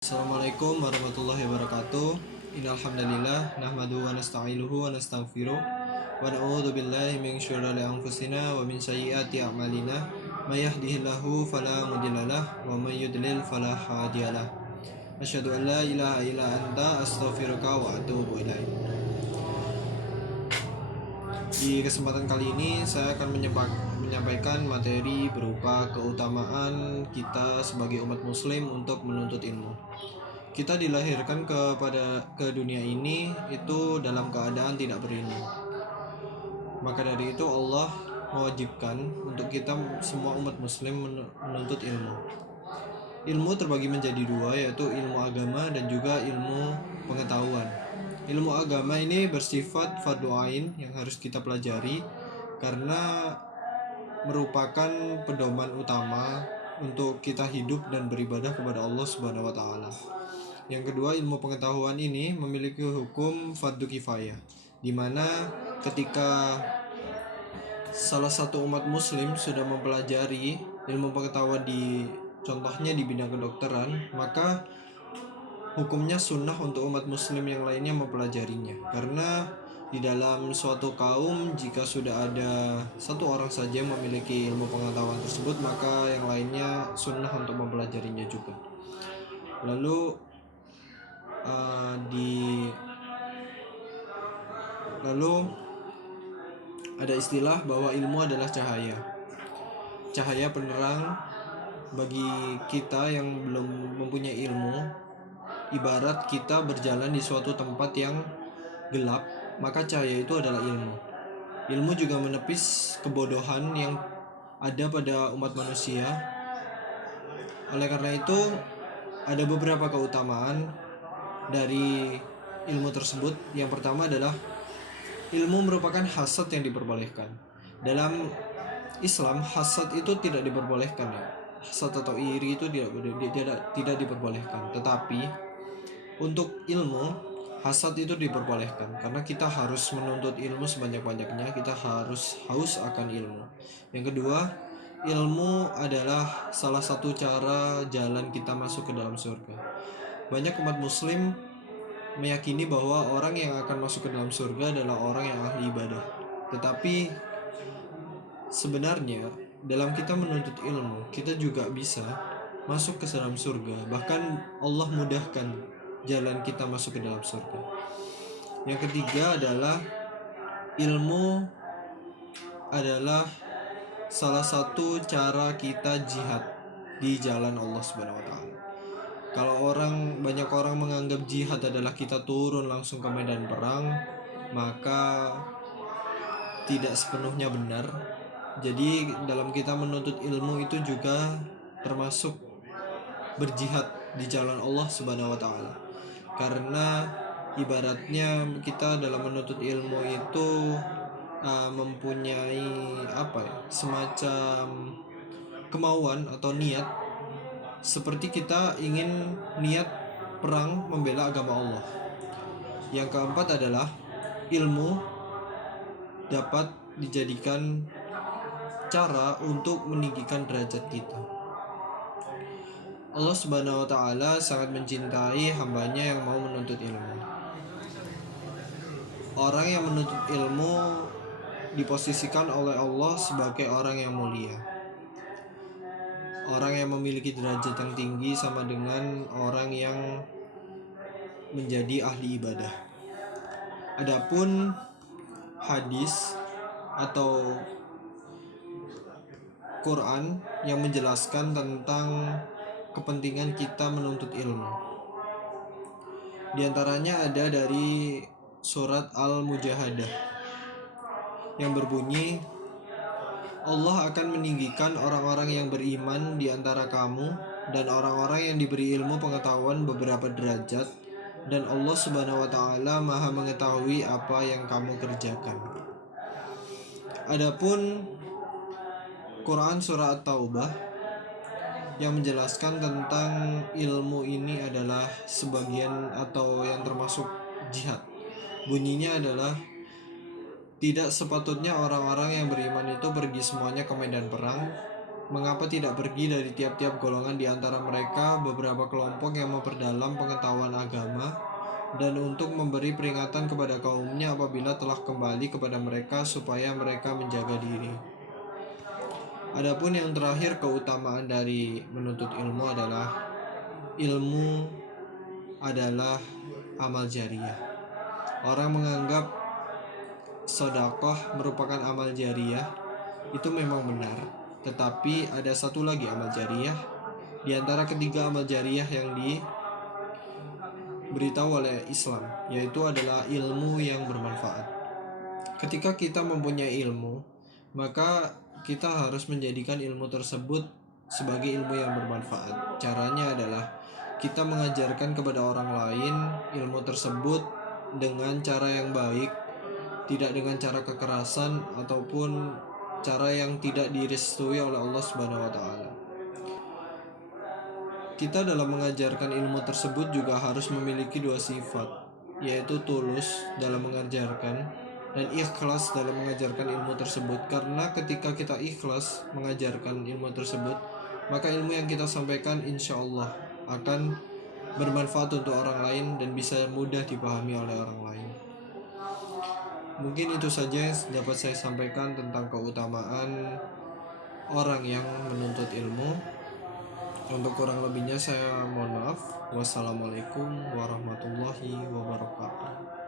Assalamualaikum warahmatullahi wabarakatuh. Innal hamdalillah nahmaduhu wa nasta'inuhu wa nastaghfiruh wa na'udzu billahi min syururi anfusina wa min sayyiati a'malina. May yahdihillahu fala mudhillalah wa may yudlil fala hadiyalah. Asyhadu an la ilaha illa anta astaghfiruka wa atubu ilaik. Di kesempatan kali ini saya akan menyampaikan materi berupa keutamaan kita sebagai umat muslim untuk menuntut ilmu. Kita dilahirkan ke dunia ini itu dalam keadaan tidak berilmu. Maka dari itu Allah mewajibkan untuk kita semua umat muslim menuntut ilmu. Ilmu terbagi menjadi dua, yaitu ilmu agama dan juga ilmu pengetahuan. Ilmu agama ini bersifat fardhu ain yang harus kita pelajari karena merupakan pedoman utama untuk kita hidup dan beribadah kepada Allah Subhanahu wa taala. Yang kedua, ilmu pengetahuan ini memiliki hukum fardhu kifayah, di mana ketika salah satu umat muslim sudah mempelajari ilmu pengetahuan contohnya di bidang kedokteran, maka hukumnya sunnah untuk umat muslim yang lainnya mempelajarinya. Karena di dalam suatu kaum, jika sudah ada satu orang saja yang memiliki ilmu pengetahuan tersebut, maka yang lainnya sunnah untuk mempelajarinya juga. Lalu ada istilah bahwa ilmu adalah cahaya penerang bagi kita yang belum mempunyai ilmu. Ibarat kita berjalan di suatu tempat yang gelap, maka cahaya itu adalah ilmu. Ilmu juga menepis kebodohan yang ada pada umat manusia. Oleh karena itu, ada beberapa keutamaan dari ilmu tersebut. Yang pertama adalah ilmu merupakan hasad yang diperbolehkan. Dalam Islam, hasad itu tidak diperbolehkan, ya. Hasad atau iri itu tidak diperbolehkan. Tetapi untuk ilmu, hasad itu diperbolehkan karena kita harus menuntut ilmu sebanyak-banyaknya. Kita harus haus akan ilmu. Yang kedua, ilmu adalah salah satu cara jalan kita masuk ke dalam surga. Banyak umat muslim meyakini bahwa orang yang akan masuk ke dalam surga adalah orang yang ahli ibadah. Tetapi sebenarnya dalam kita menuntut ilmu, kita juga bisa masuk ke dalam surga. Bahkan Allah mudahkan jalan kita masuk ke dalam surga. Yang ketiga adalah ilmu adalah salah satu cara kita jihad di jalan Allah Subhanahu wa taala. Kalau banyak orang menganggap jihad adalah kita turun langsung ke medan perang, maka tidak sepenuhnya benar. Jadi dalam kita menuntut ilmu itu juga termasuk berjihad di jalan Allah Subhanahu wa taala. Karena ibaratnya kita dalam menuntut ilmu itu mempunyai semacam kemauan atau niat, seperti kita ingin niat perang membela agama Allah. Yang keempat adalah ilmu dapat dijadikan cara untuk meninggikan derajat kita. Allah Subhanahu wa taala sangat mencintai hambanya yang mau menuntut ilmu. Orang yang menuntut ilmu diposisikan oleh Allah sebagai orang yang mulia. Orang yang memiliki derajat yang tinggi sama dengan orang yang menjadi ahli ibadah. Adapun hadis atau Quran yang menjelaskan tentang kepentingan kita menuntut ilmu. Di antaranya ada dari surat Al-Mujahadah yang berbunyi, Allah akan meninggikan orang-orang yang beriman di antara kamu dan orang-orang yang diberi ilmu pengetahuan beberapa derajat, dan Allah Subhanahu wa taala Maha mengetahui apa yang kamu kerjakan. Adapun Quran surah At-Taubah yang menjelaskan tentang ilmu ini adalah sebagian atau yang termasuk jihad. Bunyinya adalah, tidak sepatutnya orang-orang yang beriman itu pergi semuanya ke medan perang, Mengapa tidak pergi dari tiap-tiap golongan di antara mereka beberapa kelompok yang memperdalam pengetahuan agama dan untuk memberi peringatan kepada kaumnya apabila telah kembali kepada mereka supaya mereka menjaga diri. Adapun yang terakhir, keutamaan dari menuntut ilmu adalah amal jariah. Orang menganggap sedekah merupakan amal jariah, itu memang benar. Tetapi ada satu lagi amal jariah di antara ketiga amal jariah yang diberitahu oleh Islam, yaitu adalah ilmu yang bermanfaat. Ketika kita mempunyai ilmu, maka kita harus menjadikan ilmu tersebut sebagai ilmu yang bermanfaat. Caranya adalah kita mengajarkan kepada orang lain ilmu tersebut dengan cara yang baik, tidak dengan cara kekerasan ataupun cara yang tidak direstui oleh Allah Subhanahu wa taala. Kita dalam mengajarkan ilmu tersebut juga harus memiliki dua sifat, yaitu tulus dalam mengajarkan dan ikhlas dalam mengajarkan ilmu tersebut. Karena ketika kita ikhlas mengajarkan ilmu tersebut, maka ilmu yang kita sampaikan insya Allah akan bermanfaat untuk orang lain dan bisa mudah dipahami oleh orang lain. Mungkin itu saja yang dapat saya sampaikan tentang keutamaan orang yang menuntut ilmu. Untuk kurang lebihnya saya mohon maaf. Wassalamualaikum warahmatullahi wabarakatuh.